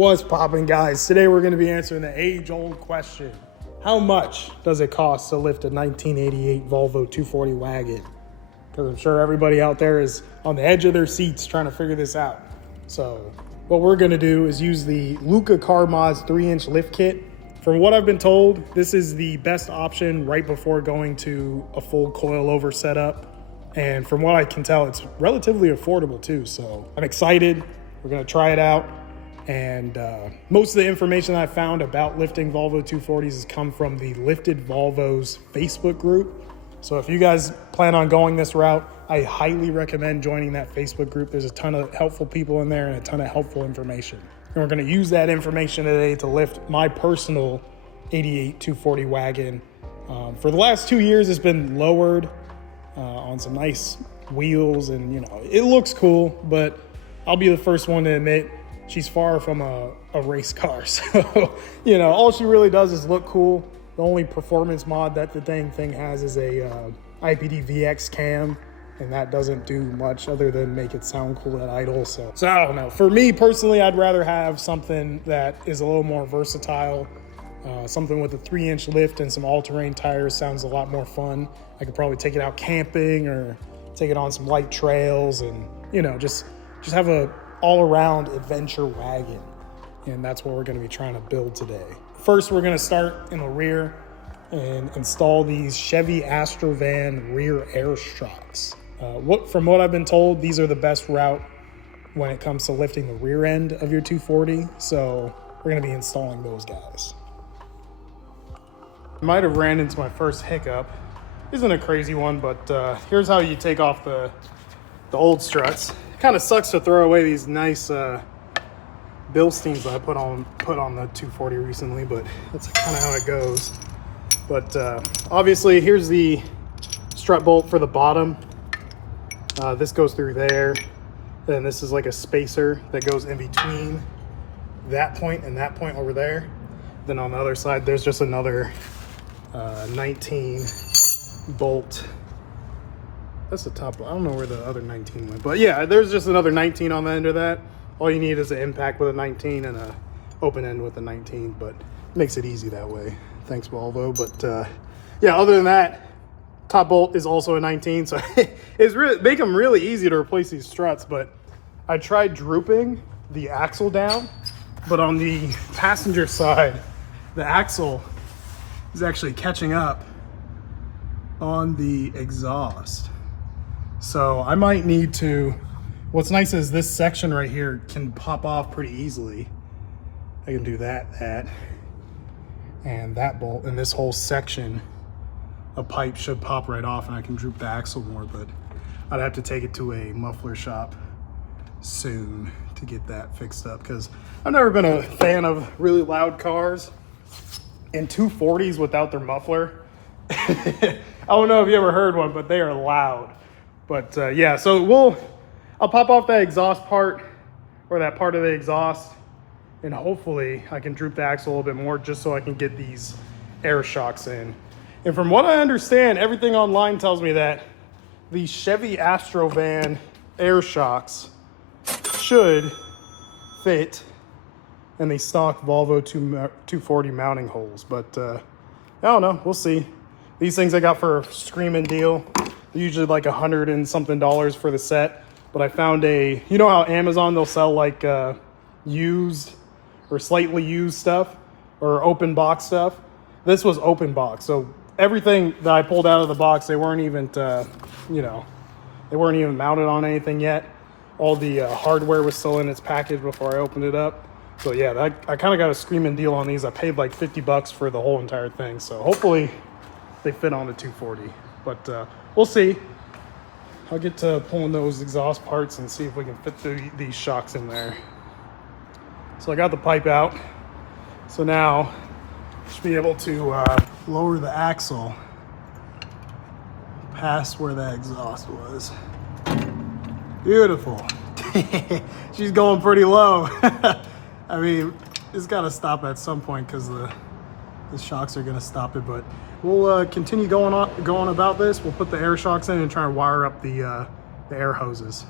What's poppin', guys? Today we're going to be answering the age-old question. How much does it cost to lift a 1988 Volvo 240 wagon? Because I'm sure everybody out there is on the edge of their seats trying to figure this out. So what we're going to do is use the LucaCarMods 3-inch lift kit. From what I've been told, this is the best option right before going to a full coilover setup. And from what I can tell, it's relatively affordable too. So I'm excited. We're going to try it out. And most of the information I found about lifting Volvo 240s has come from the Lifted Volvos Facebook group. So if you guys plan on going this route, I highly recommend joining that Facebook group. There's a ton of helpful people in there and a ton of helpful information. And we're going to use that information today to lift my personal 88 240 wagon. For the last 2 years, it's been lowered on some nice wheels, and it looks cool, but I'll be the first one to admit she's far from a race car. So, all she really does is look cool. The only performance mod that the dang thing has is a IPD VX cam, and that doesn't do much other than make it sound cool at idle. So I don't know. For me personally, I'd rather have something that is a little more versatile. Something with a 3-inch lift and some all-terrain tires sounds a lot more fun. I could probably take it out camping or take it on some light trails, and just have a all-around adventure wagon. And that's what we're going to be trying to build today. First, we're going to start in the rear and install these Chevy Astrovan rear air shocks. From what I've been told, these are the best route when it comes to lifting the rear end of your 240. So we're going to be installing those guys. I might have ran into my first hiccup. Isn't a crazy one, but here's how you take off the old struts. Kind of sucks to throw away these nice Bilsteins that I put on the 240 recently, but that's kind of how it goes. But obviously, here's the strut bolt for the bottom. This goes through there. Then this is like a spacer that goes in between that point and that point over there. Then on the other side, there's just another 19 bolt. That's the top. I don't know where the other 19 went, but yeah, there's just another 19 on the end of that. All you need is an impact with a 19 and a open end with a 19, but it makes it easy that way. Thanks, Volvo. But yeah, other than that, top bolt is also a 19, so it's really make them really easy to replace these struts. But I tried drooping the axle down, but on the passenger side, the axle is actually catching up on the exhaust. So I might need to, what's nice is this section right here can pop off pretty easily. I can do that, and that bolt, and this whole section of pipe should pop right off, and I can droop the axle more, but I'd have to take it to a muffler shop soon to get that fixed up, because I've never been a fan of really loud cars and 240s without their muffler. I don't know if you ever heard one, but they are loud. But yeah, so I'll pop off that exhaust part, or that part of the exhaust, and hopefully I can droop the axle a little bit more just so I can get these air shocks in. And from what I understand, everything online tells me that the Chevy Astrovan air shocks should fit in the stock Volvo 240 mounting holes. But I don't know, we'll see. These things I got for a screaming deal. They're usually like $100 and something for the set. But I found how Amazon, they'll sell like used or slightly used stuff or open box stuff. This was open box. So everything that I pulled out of the box, they weren't even, they weren't even mounted on anything yet. All the hardware was still in its package before I opened it up. So yeah, I kind of got a screaming deal on these. I paid like $50 for the whole entire thing. So hopefully they fit on the 240, but we'll see. I'll get to pulling those exhaust parts and see if we can fit these shocks in there. So I got the pipe out. So now I should be able to lower the axle past where that exhaust was. Beautiful. She's going pretty low. I mean, it's got to stop at some point because the shocks are going to stop it, but we'll continue going about this. We'll put the air shocks in and try to wire up the air hoses.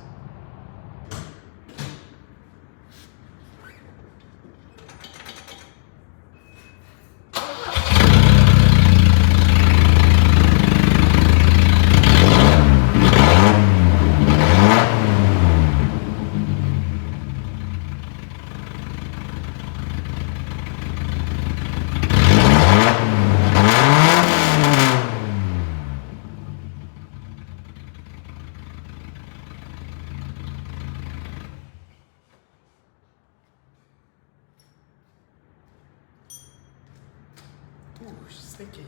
sticky.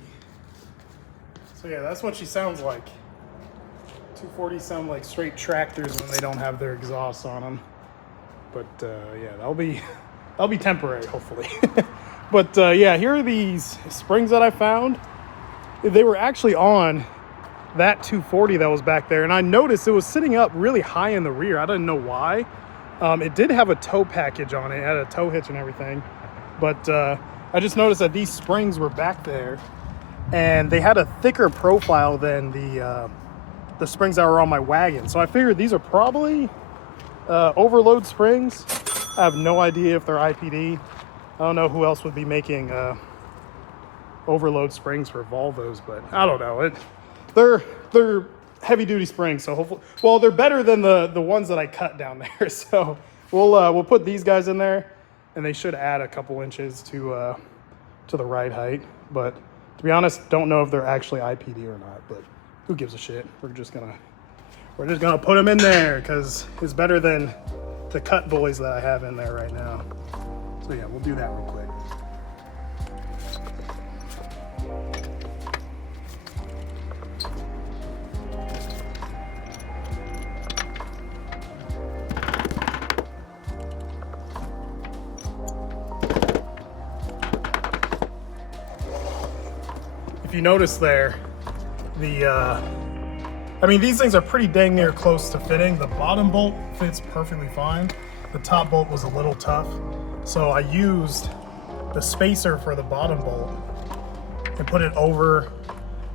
So yeah, that's what she sounds like. 240 sound like straight tractors when they don't have their exhaust on them. But yeah, that'll be temporary, hopefully. But yeah, here are these springs that I found. They were actually on that 240 that was back there, and I noticed it was sitting up really high in the rear. I didn't know why. It did have a tow package on it. It had a tow hitch and everything, but I just noticed that these springs were back there, and they had a thicker profile than the springs that were on my wagon. So I figured these are probably overload springs. I have no idea if they're IPD. I don't know who else would be making overload springs for Volvos, but I don't know. They're heavy duty springs, so hopefully, well, they're better than the ones that I cut down there. So we'll put these guys in there, and they should add a couple inches to the ride height. But to be honest, don't know if they're actually IPD or not. But who gives a shit? We're just gonna put them in there because it's better than the cut boys that I have in there right now. So yeah, we'll do that real quick. If you notice there, I mean, these things are pretty dang near close to fitting. The bottom bolt fits perfectly fine. The top bolt was a little tough. So I used the spacer for the bottom bolt and put it over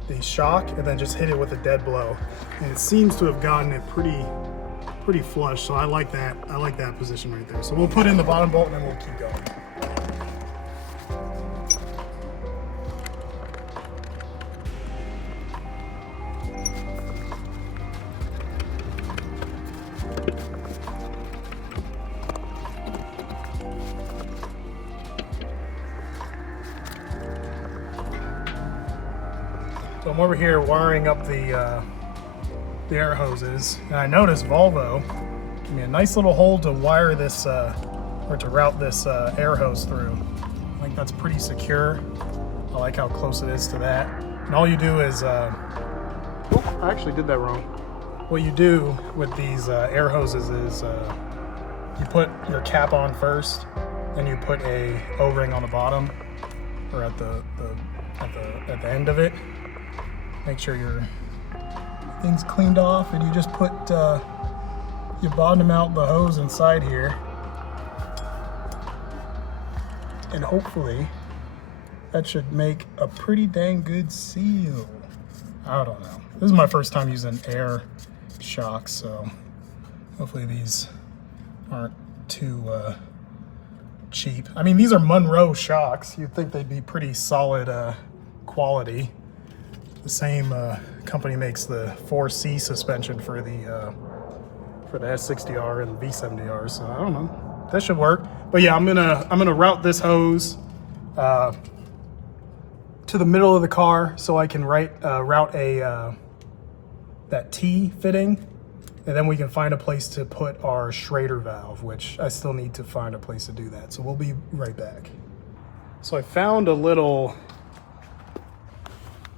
the shock and then just hit it with a dead blow. And it seems to have gotten it pretty flush. So I like that. I like that position right there. So we'll put in the bottom bolt and then we'll keep going. So I'm over here wiring up the air hoses, and I noticed Volvo gave me a nice little hole to wire this, or to route this air hose through. I think that's pretty secure. I like how close it is to that. And all you do is, oh, I actually did that wrong. What you do with these air hoses is you put your cap on first, then you put a O-ring on the bottom, or at the end of it. Make sure your thing's cleaned off, and you just put, you bottom out the hose inside here, and hopefully that should make a pretty dang good seal. I don't know. This is my first time using air shocks, so hopefully these aren't too cheap. I mean, these are Monroe shocks. You'd think they'd be pretty solid quality. The same company makes the 4C suspension for the S60R and the V70R, so I don't know. That should work. But yeah, I'm gonna route this hose to the middle of the car so I can route that T fitting, and then we can find a place to put our Schrader valve, which I still need to find a place to do that. So we'll be right back. So I found a little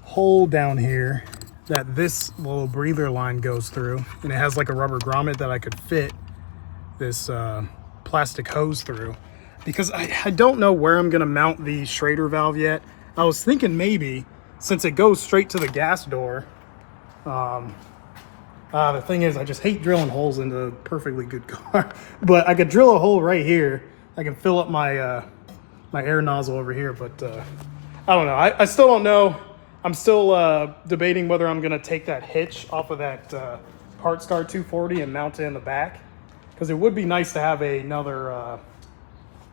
hole down here that this little breather line goes through, and it has like a rubber grommet that I could fit this plastic hose through, because I don't know where I'm gonna mount the Schrader valve yet. I was thinking maybe, since it goes straight to the gas door, the thing is, I just hate drilling holes into a perfectly good car, but I could drill a hole right here. I can fill up my my air nozzle over here, but I don't know. I still don't know. I'm still debating whether I'm gonna take that hitch off of that Part Star 240 and mount it in the back, because it would be nice to have another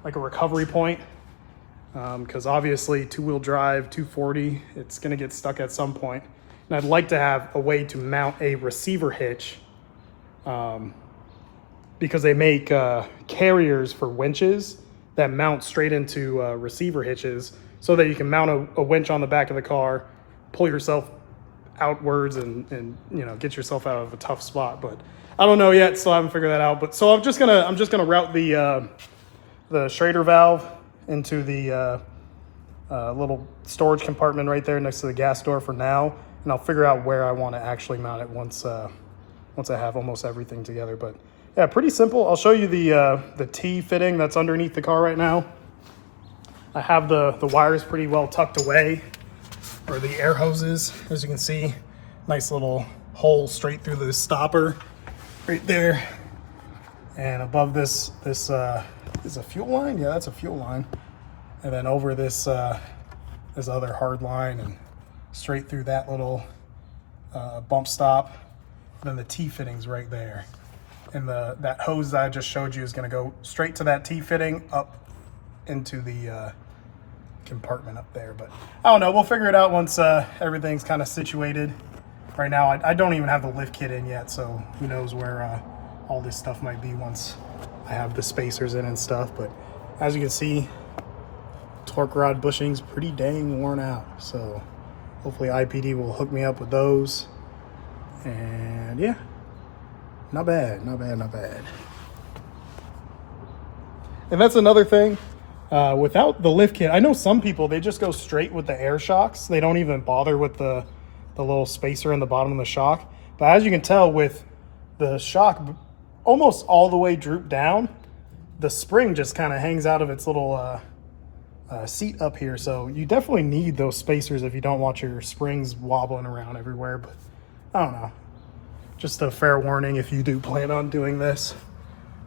like a recovery point, because obviously two-wheel drive 240, it's gonna get stuck at some point, and I'd like to have a way to mount a receiver hitch, because they make carriers for winches that mount straight into receiver hitches, so that you can mount a winch on the back of the car, pull yourself outwards, and you know, get yourself out of a tough spot. But I don't know yet, still haven't figured that out. But so I'm just gonna route the Schrader valve into the little storage compartment right there next to the gas door for now, and I'll figure out where I want to actually mount it once I have almost everything together. But yeah, pretty simple. I'll show you the T fitting that's underneath the car right now. I have the wires pretty well tucked away, or the air hoses, as you can see. Nice little hole straight through the stopper right there. And above this is a fuel line. Yeah, that's a fuel line. And then over this other hard line and straight through that little bump stop. And then the T fitting's right there. And that hose that I just showed you is going to go straight to that T fitting up into the compartment up there. But I don't know, we'll figure it out once everything's kind of situated. Right now I don't even have the lift kit in yet, so who knows where all this stuff might be once I have the spacers in and stuff. But as you can see, torque rod bushing's pretty dang worn out, so hopefully IPD will hook me up with those. And yeah, not bad. And that's another thing, without the lift kit, I know some people, they just go straight with the air shocks. They don't even bother with the little spacer in the bottom of the shock. But as you can tell, with the shock almost all the way drooped down, the spring just kind of hangs out of its little seat up here. So you definitely need those spacers if you don't want your springs wobbling around everywhere. But I don't know, just a fair warning if you do plan on doing this.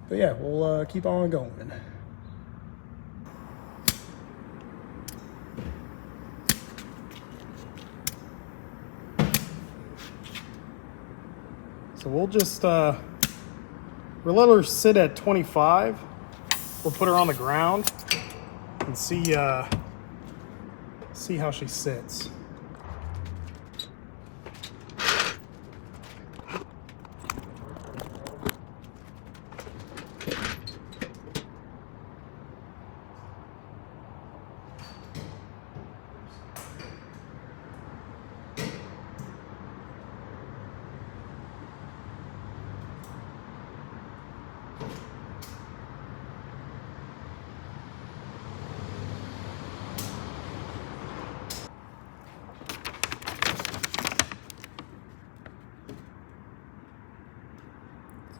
But yeah, we'll keep on going. So we'll just, we'll let her sit at 25. We'll put her on the ground and see how she sits.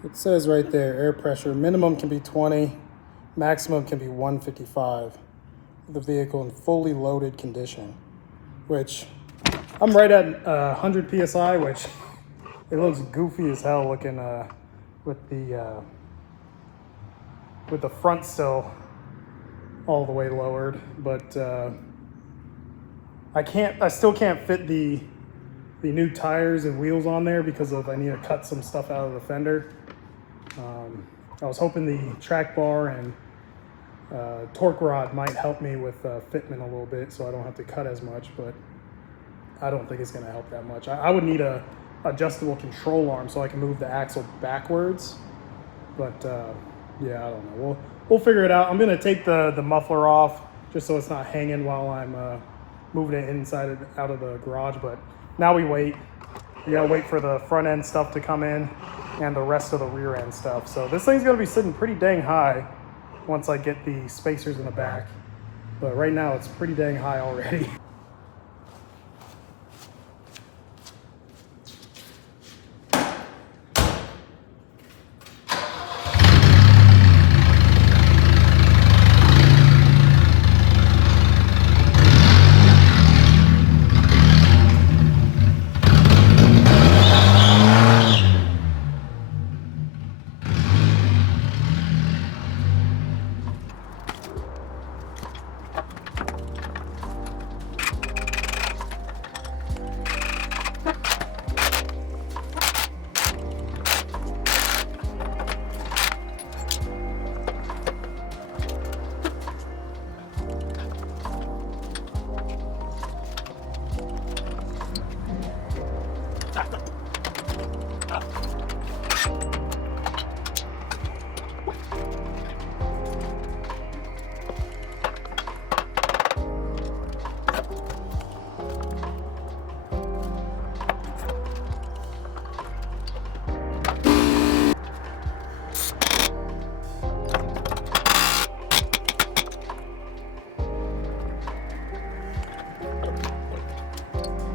It says right there, air pressure, minimum can be 20, maximum can be 155. The vehicle in fully loaded condition, which I'm right at 100 PSI, which it looks goofy as hell looking with the front still all the way lowered. But I still can't fit the new tires and wheels on there because I need to cut some stuff out of the fender. I was hoping the track bar and torque rod might help me with fitment a little bit so I don't have to cut as much, but I don't think it's going to help that much. I would need a adjustable control arm so I can move the axle backwards, but yeah, I don't know. We'll figure it out. I'm going to take the muffler off just so it's not hanging while I'm moving it inside out of the garage. But now we wait. We gotta wait for the front end stuff to come in and the rest of the rear end stuff. So this thing's gonna be sitting pretty dang high once I get the spacers in the back. But right now it's pretty dang high already.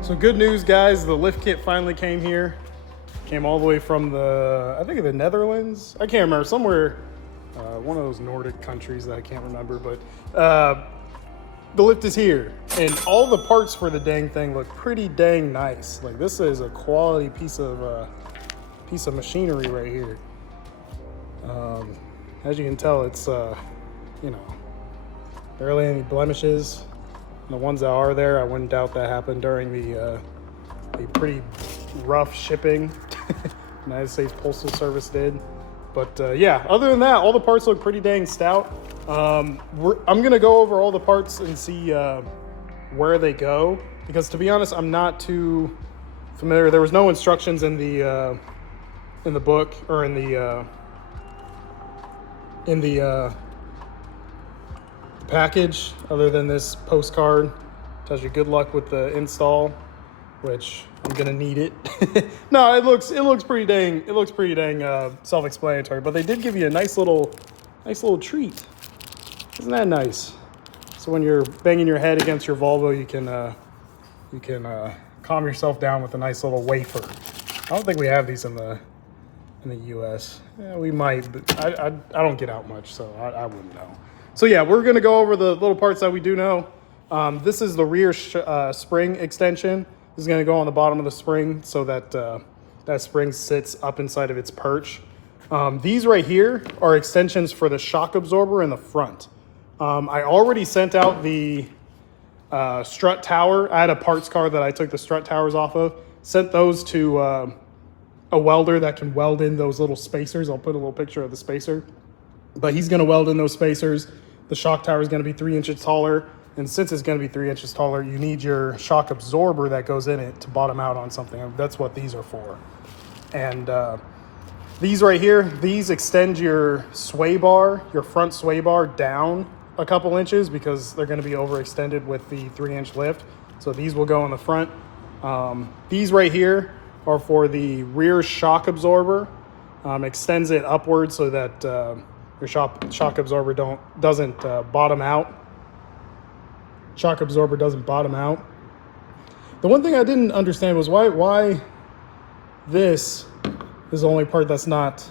So good news, guys, the lift kit finally came here. Came all the way from I think the Netherlands. I can't remember, somewhere, one of those Nordic countries that I can't remember, but the lift is here. And all the parts for the dang thing look pretty dang nice. Like, this is a quality piece of machinery right here. As you can tell, it's, you know, barely any blemishes. The ones that are there, I wouldn't doubt that happened during the pretty rough shipping United States Postal Service did. But yeah, other than that, all the parts look pretty dang stout. I'm gonna go over all the parts and see where they go, because to be honest, I'm not too familiar. There was no instructions in the book, or in the package, other than this postcard. Tells you good luck with the install, which I'm gonna need it. No, it looks pretty dang self-explanatory, but they did give you a nice little treat. Isn't that nice? So when you're banging your head against your Volvo, you can calm yourself down with a nice little wafer. I don't think we have these in the US. Yeah, we might, but I don't get out much, so I wouldn't know. So yeah, we're gonna go over the little parts that we do know. This is the rear spring extension. This is gonna go on the bottom of the spring so that that spring sits up inside of its perch. These right here are extensions for the shock absorber in the front. I already sent out the strut tower. I had a parts car that I took the strut towers off of. Sent those to a welder that can weld in those little spacers. I'll put a little picture of the spacer. But he's gonna weld in those spacers. The shock tower is gonna be 3 inches taller. And since it's gonna be 3 inches taller, you need your shock absorber that goes in it to bottom out on something. That's what these are for. And these right here, these extend your sway bar, your front sway bar down a couple inches, because they're gonna be overextended with the 3-inch lift. So these will go in the front. These right here are for the rear shock absorber. Extends it upward so that your shock absorber doesn't bottom out. Shock absorber doesn't bottom out. The one thing I didn't understand was why this is the only part that's not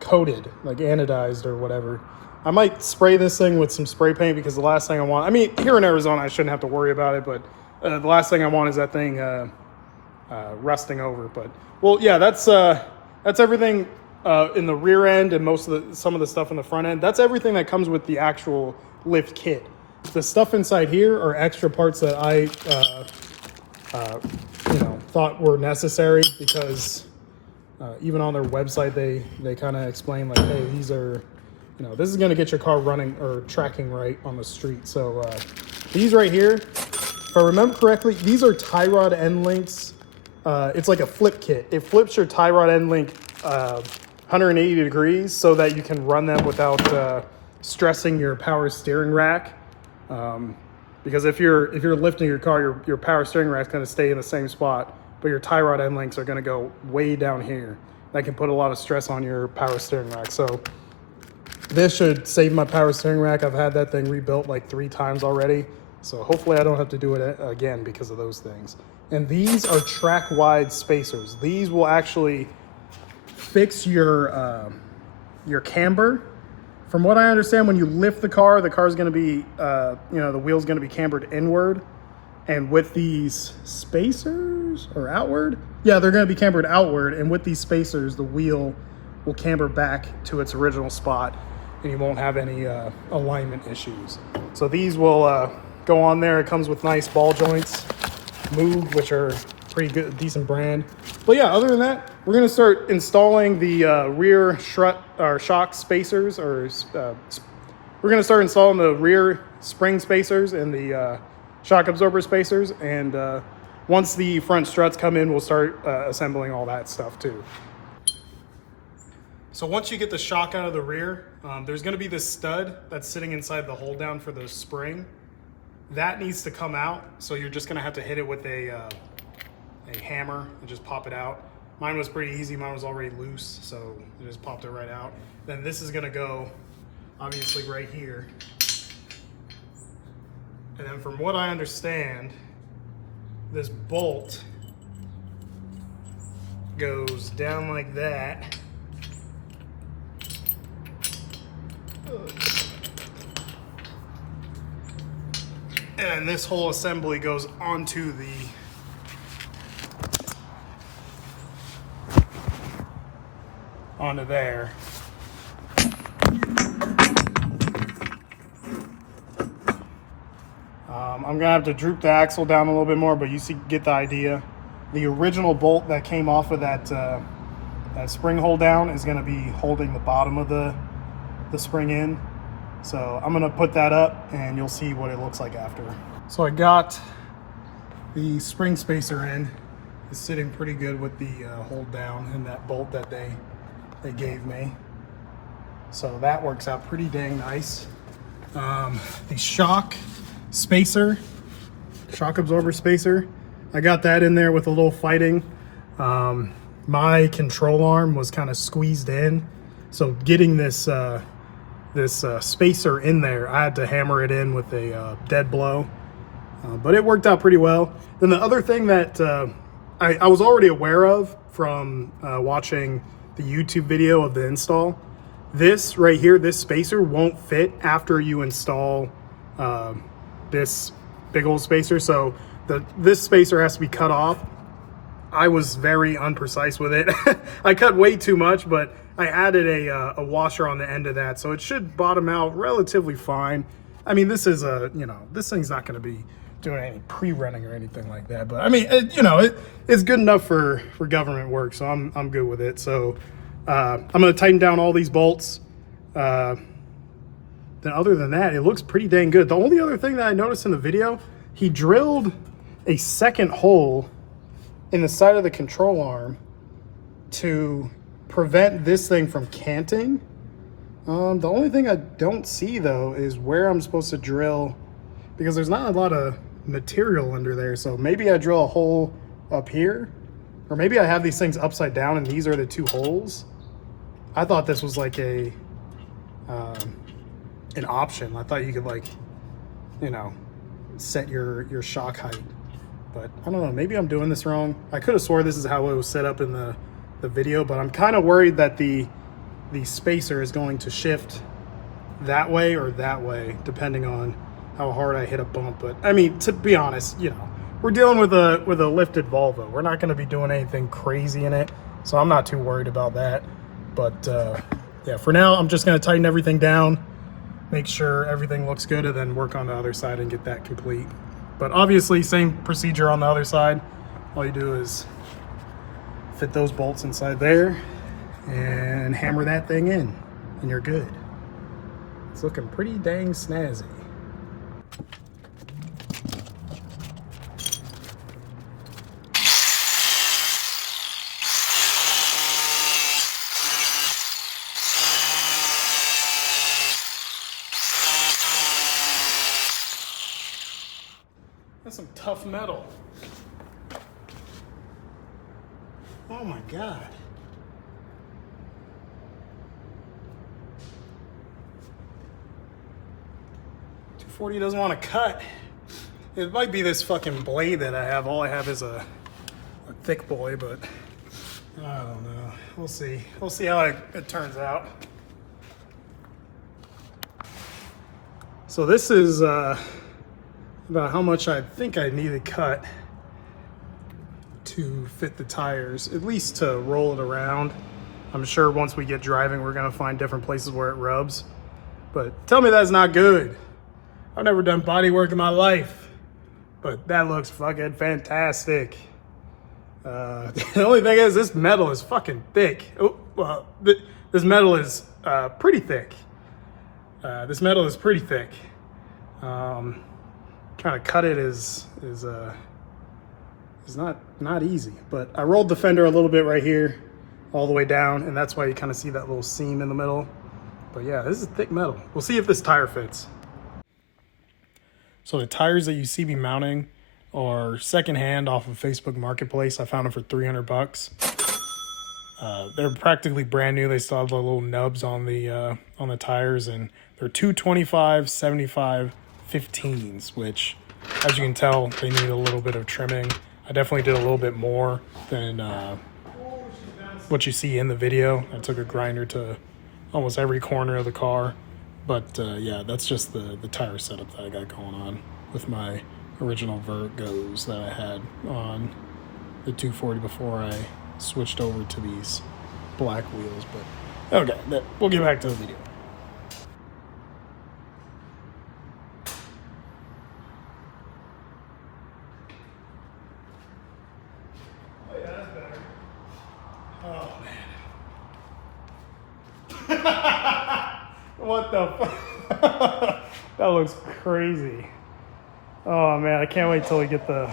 coated, like anodized or whatever. I might spray this thing with some spray paint, because the last thing I want, I mean, here in Arizona, I shouldn't have to worry about it, but the last thing I want is that thing rusting over. But, well, yeah, that's everything in the rear end, and some of the stuff in the front end. That's everything that comes with the actual lift kit. The stuff inside here are extra parts that I thought were necessary, because even on their website they kind of explain, like, hey, these are, this is going to get your car running or tracking right on the street. So these right here, if I remember correctly, these are tie rod end links. It's like a flip kit. It flips your tie rod end link 180 degrees so that you can run them without stressing your power steering rack. Because if you're lifting your car, your power steering rack is going to stay in the same spot, but your tie rod end links are going to go way down here. That can put a lot of stress on your power steering rack. So this should save my power steering rack. I've had that thing rebuilt like 3 times already, so hopefully I don't have to do it again because of those things. And these are track wide spacers. These will actually fix your camber. From what I understand, when you lift the car is going to be, the wheel's going to be cambered inward. And with these spacers, or outward? Yeah, they're going to be cambered outward. And with these spacers, the wheel will camber back to its original spot, and you won't have any alignment issues. So these will go on there. It comes with nice ball joints, Moog, which are pretty good, decent brand. But yeah, other than that, we're gonna start installing the rear shock spacers, or we're gonna start installing the rear spring spacers and the shock absorber spacers. And once the front struts come in, we'll start assembling all that stuff too. So once you get the shock out of the rear, there's gonna be this stud that's sitting inside the hold down for the spring. That needs to come out, so you're just gonna have to hit it with a hammer and just pop it out. Mine was pretty easy, mine was already loose, so I just popped it right out. Then this is gonna go, obviously, right here. And then from what I understand, this bolt goes down like that. And this whole assembly goes onto there. I'm gonna have to droop the axle down a little bit more, but you see, get the idea. The original bolt that came off of that spring hold down is gonna be holding the bottom of the spring in. So I'm gonna put that up and you'll see what it looks like after. So I got the spring spacer in. It's sitting pretty good with the hold down and that bolt that they gave me. So that works out pretty dang nice. The shock absorber spacer, I got that in there with a little fighting. My control arm was kind of squeezed in. So getting this spacer in there, I had to hammer it in with a dead blow, but it worked out pretty well. Then the other thing that I was already aware of from watching the YouTube video of the install, this right here, this spacer won't fit after you install this big old spacer. So this spacer has to be cut off. I was very unprecise with it. I cut way too much, but I added a washer on the end of that, so it should bottom out relatively fine. I mean, this is this thing's not going to be doing any pre-running or anything like that, but I mean, it's good enough for government work, so I'm good with it. So I'm going to tighten down all these bolts. Then other than that, it looks pretty dang good. The only other thing that I noticed in the video, he drilled a second hole in the side of the control arm to prevent this thing from canting. The only thing I don't see though is where I'm supposed to drill, because there's not a lot of material under there. So maybe I drill a hole up here, or maybe I have these things upside down and these are the two holes. I thought this was like an option. I thought you could set your shock height, but I don't know, maybe I'm doing this wrong. I could have swore this is how it was set up in the video, but I'm kind of worried that the spacer is going to shift that way or that way depending on how hard I hit a bump. But I mean, to be honest, we're dealing with a lifted Volvo. We're not going to be doing anything crazy in it, so I'm not too worried about that. But yeah, for now I'm just going to tighten everything down, make sure everything looks good, and then work on the other side and get that complete. But obviously same procedure on the other side. All you do is fit those bolts inside there and hammer that thing in and you're good. It's looking pretty dang snazzy. That's some tough metal. Oh my God. 240 doesn't want to cut. It might be this fucking blade that I have. All I have is a thick boy, but I don't know. We'll see. We'll see how it turns out. So this is about how much I think I need to cut to fit the tires, at least to roll it around. I'm sure once we get driving, we're gonna find different places where it rubs. But tell me that's not good. I've never done body work in my life, but that looks fucking fantastic. The only thing is this metal is fucking thick. Oh, well, this metal is pretty thick. This metal is pretty thick. Trying to cut it is not easy, but I rolled the fender a little bit right here all the way down, and that's why you kind of see that little seam in the middle. But yeah, this is thick metal. We'll see if this tire fits. So the tires that you see me mounting are secondhand off of Facebook Marketplace. I found them for 300 bucks. They're practically brand new. They still have the little nubs on the tires, and they're 225/75 15s, which As you can tell, they need a little bit of trimming. I definitely did a little bit more than what you see in the video. I took a grinder to almost every corner of the car. But yeah, that's just the tire setup that I got going on with my original Virgos that I had on the 240 before I switched over to these black wheels. But okay, we'll get back to the video. Oh yeah, that's better. Oh man. What the fuck? That looks crazy. Oh man, I can't wait till we get the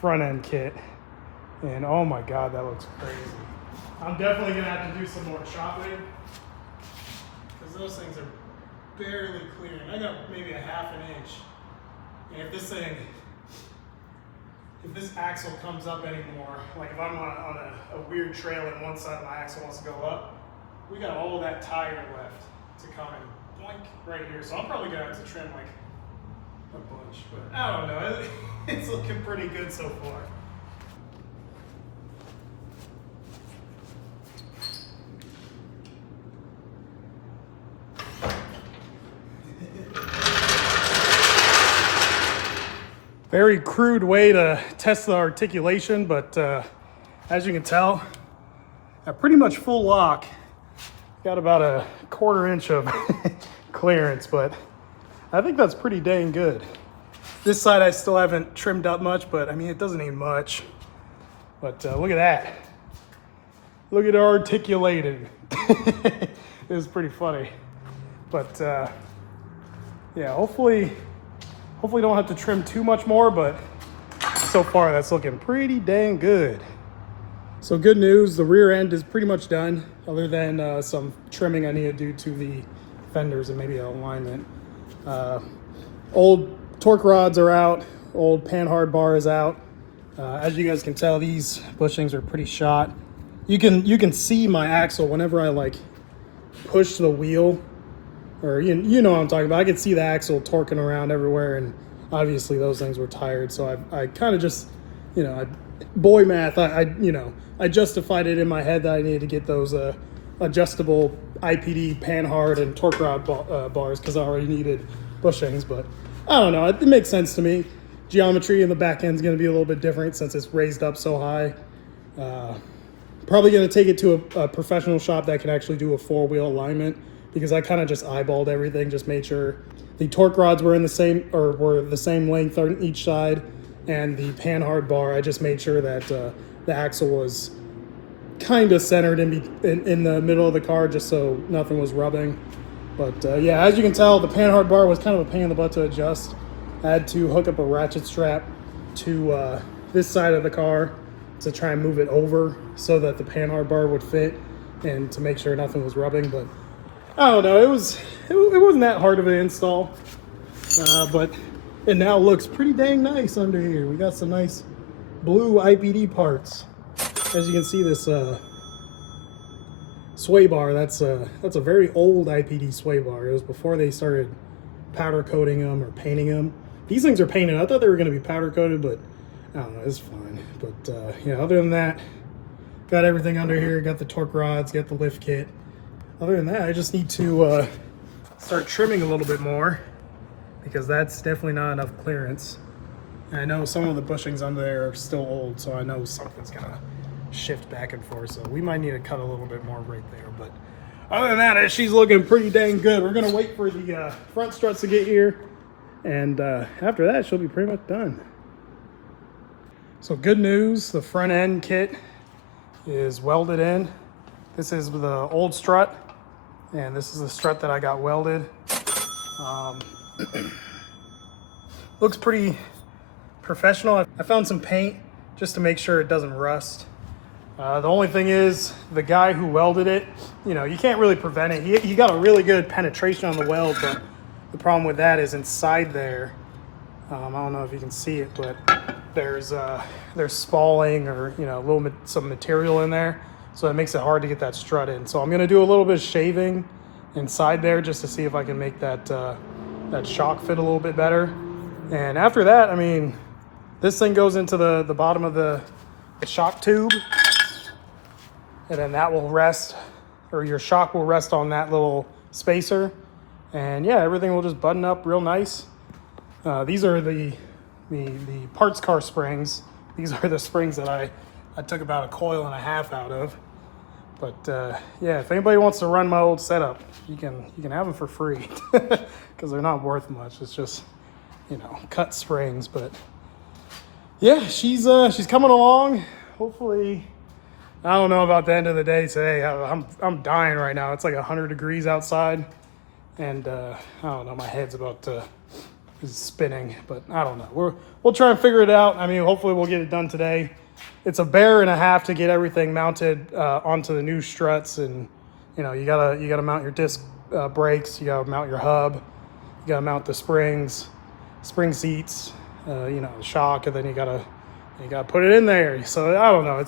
front end kit. And oh my god, that looks crazy. I'm definitely gonna have to do some more chopping because those things are barely clear. And I got maybe a half an inch. And if this axle comes up anymore, like if I'm on a weird trail and one side of my axle wants to go up, we got all of that tire left to come and boink right here. So I'm probably gonna have to trim like a bunch, but I don't know. It's looking pretty good so far. Very crude way to test the articulation, but as you can tell, at pretty much full lock, got about a 1/4 inch of clearance, but I think that's pretty dang good. This side I still haven't trimmed up much, but I mean, it doesn't need much. But look at that. Look at it articulated. It was pretty funny. But yeah, hopefully don't have to trim too much more, but so far that's looking pretty dang good. So good news, the rear end is pretty much done, other than some trimming I need to do to the fenders and maybe alignment. Old torque rods are out, old panhard bar is out. As you guys can tell, these bushings are pretty shot. You can see my axle whenever I like push the wheel, or you know what I'm talking about. I could see the axle torquing around everywhere, and obviously those things were tired. So I kind of just, boy math, I justified it in my head that I needed to get those adjustable IPD panhard and torque rod bars because I already needed bushings. But I don't know, it makes sense to me. Geometry in the back end is going to be a little bit different since it's raised up so high. Probably going to take it to a professional shop that can actually do a 4-wheel alignment, because I kind of just eyeballed everything, just made sure the torque rods were were the same length on each side, and the panhard bar, I just made sure that the axle was kind of centered in the middle of the car, just so nothing was rubbing. But yeah, as you can tell, the panhard bar was kind of a pain in the butt to adjust. I had to hook up a ratchet strap to this side of the car to try and move it over so that the panhard bar would fit, and to make sure nothing was rubbing. But I don't know, it wasn't that hard of an install, but it now looks pretty dang nice under here. We got some nice blue IPD parts. As you can see, this sway bar, that's a very old IPD sway bar. It was before they started powder coating them or painting them. These things are painted. I thought they were going to be powder coated, but I don't know, it's fine. But yeah, other than that, got everything under here. Got the torque rods, got the lift kit. Other than that, I just need to start trimming a little bit more, because that's definitely not enough clearance. And I know some of the bushings under there are still old, so I know something's gonna shift back and forth. So we might need to cut a little bit more right there. But other than that, she's looking pretty dang good. We're gonna wait for the front struts to get here, and after that, she'll be pretty much done. So good news, the front end kit is welded in. This is the old strut, and this is the strut that I got welded. Looks pretty professional. I found some paint just to make sure it doesn't rust. The only thing is, the guy who welded it, you can't really prevent it. He got a really good penetration on the weld, but the problem with that is inside there, I don't know if you can see it, but there's spalling or some material in there, so it makes it hard to get that strut in. So I'm gonna do a little bit of shaving inside there just to see if I can make that that shock fit a little bit better. And after that, I mean, this thing goes into the bottom of the shock tube, and then that will rest, or your shock will rest on that little spacer. And yeah, everything will just button up real nice. These are the parts car springs. These are the springs that I took about 1.5 coils out of. But yeah, if anybody wants to run my old setup, you can have them for free because they're not worth much. It's just, you know, cut springs. But yeah, she's coming along. Hopefully, I don't know about the end of the day today. I'm dying right now. It's like 100 degrees outside, and I don't know. My head's is spinning, but I don't know. We'll try and figure it out. I mean, hopefully we'll get it done today. It's a bear and a half to get everything mounted onto the new struts, and you know, you gotta mount your disc brakes, you gotta mount your hub, you gotta mount the springs, spring seats, you know, the shock, and then you gotta put it in there. So I don't know.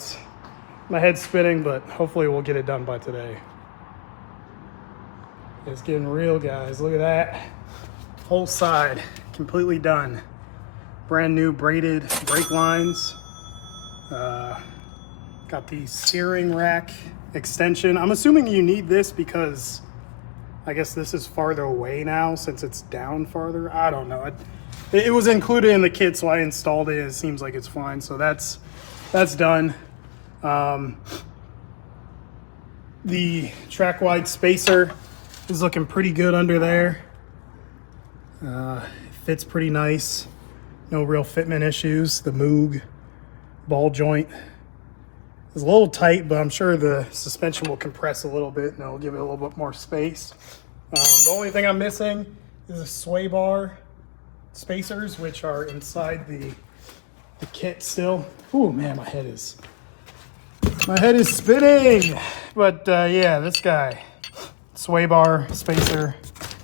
My head's spinning, but hopefully we'll get it done by today. It's getting real, guys. Look at that. Whole side completely done. Brand new braided brake lines. Got the steering rack extension. I'm assuming you need this because I guess this is farther away now since it's down farther. I don't know. It was included in the kit, so I installed it. It seems like it's fine. So that's done. The track wide spacer is looking pretty good under there. It fits pretty nice. No real fitment issues. The Moog ball joint is a little tight, but I'm sure the suspension will compress a little bit and it'll give it a little bit more space. The only thing I'm missing is a sway bar spacers, which are inside the kit still. Ooh, man, my head is spinning. But yeah, this guy, sway bar spacer,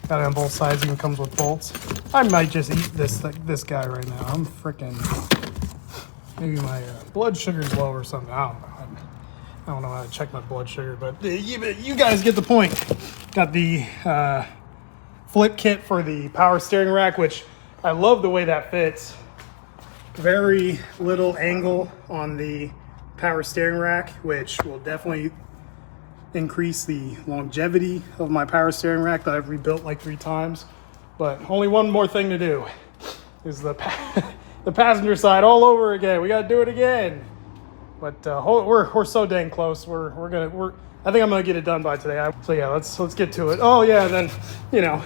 got it on both sides, even comes with bolts. I might just eat this guy right now. I'm freaking, maybe my blood sugar's low or something. I don't know. I don't know how to check my blood sugar, but you guys get the point. Got the flip kit for the power steering rack, which I love the way that fits. Very little angle on the power steering rack, which will definitely increase the longevity of my power steering rack that I've rebuilt like 3 times. But only one more thing to do is the passenger side all over again. We got to do it again. But we're so dang close. I think I'm gonna get it done by today. So yeah, let's get to it. Oh yeah, and then, you know,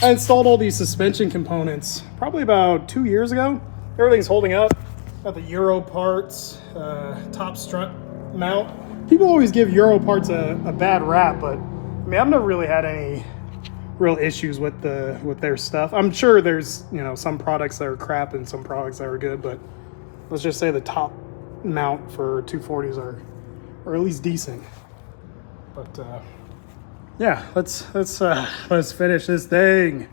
I installed all these suspension components probably about 2 years ago. Everything's holding up. Got the Euro parts, top strut mount. People always give Euro parts a bad rap, but I mean, I've never really had any real issues with their stuff. I'm sure there's, you know, some products that are crap and some products that are good, but let's just say the top mount for 240s are at least decent. But yeah, let's finish this thing.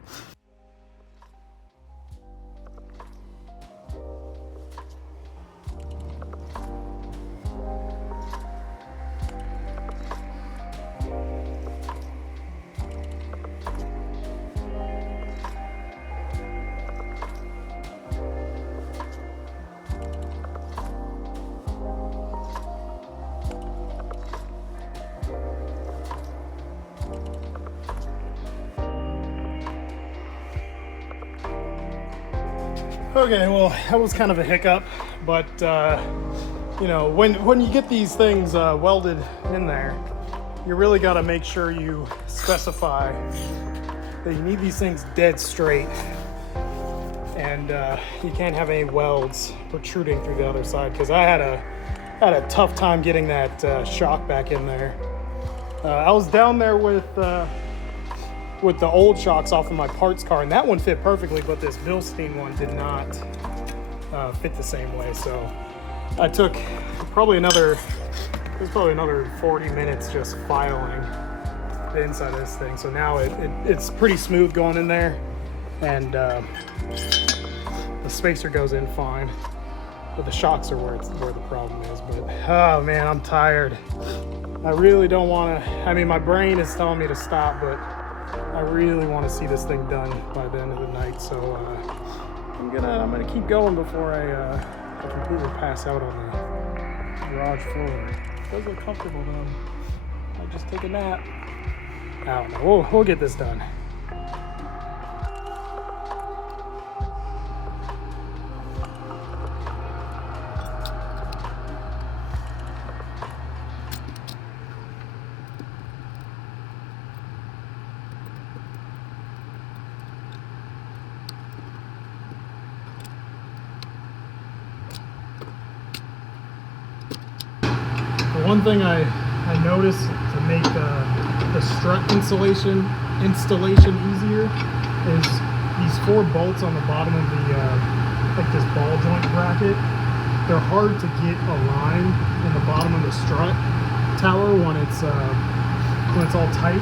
Okay, well, that was kind of a hiccup, but you know, when you get these things welded in there, you really got to make sure you specify that you need these things dead straight, and you can't have any welds protruding through the other side, because I had a tough time getting that shock back in there. I was down there with the old shocks off of my parts car, and that one fit perfectly, but this Bilstein one did not fit the same way. So I took probably another 40 minutes just filing the inside of this thing. So now it's pretty smooth going in there, and the spacer goes in fine, but the shocks are where the problem is. But oh man, I'm tired. I really don't want to. I mean, my brain is telling me to stop, but I really want to see this thing done by the end of the night, so I'm gonna keep going before I completely pass out on the garage floor. It does look comfortable though. I'll just take a nap. I don't know. We'll get this done. One thing I noticed to make the strut installation easier is these 4 bolts on the bottom of the like this ball joint bracket. They're hard to get aligned in the bottom of the strut tower when it's all tight.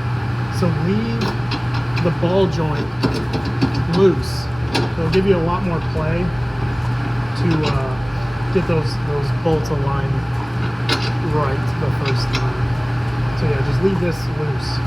So leave the ball joint loose. It'll give you a lot more play to get those bolts aligned right the first time. So yeah, just leave this loose.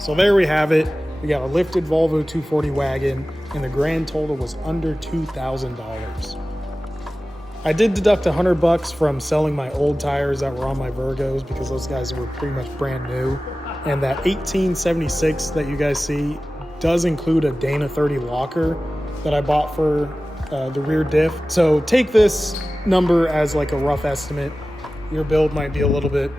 So there we have it. We got a lifted Volvo 240 wagon, and the grand total was under $2,000. I did deduct $100 from selling my old tires that were on my Virgos because those guys were pretty much brand new. And that 1876 that you guys see does include a Dana 30 locker that I bought for the rear diff. So take this number as like a rough estimate. Your build might be a little bit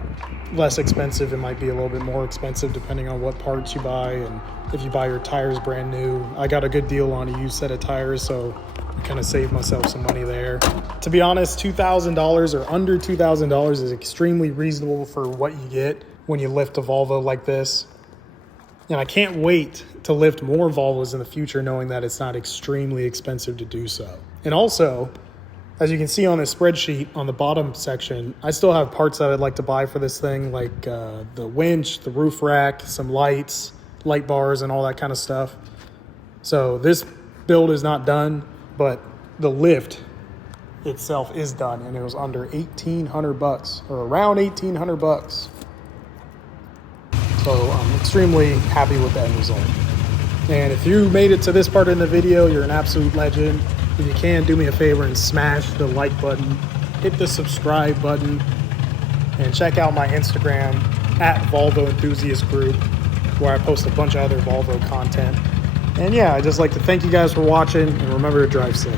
less expensive. It might be a little bit more expensive depending on what parts you buy and if you buy your tires brand new. I got a good deal on a used set of tires, so I kind of saved myself some money there. To be honest, $2,000 or under $2,000 is extremely reasonable for what you get when you lift a Volvo like this. And I can't wait to lift more Volvos in the future knowing that it's not extremely expensive to do so. And also, as you can see on this spreadsheet on the bottom section, I still have parts that I'd like to buy for this thing, like the winch, the roof rack, some lights, light bars, and all that kind of stuff. So this build is not done, but the lift itself is done, and it was under $1,800 or around $1,800. So I'm extremely happy with that result. And if you made it to this part in the video, you're an absolute legend. If you can, do me a favor and smash the like button, hit the subscribe button, and check out my Instagram at Volvo Enthusiast Group, where I post a bunch of other Volvo content. And yeah, I'd just like to thank you guys for watching, and remember to drive safe.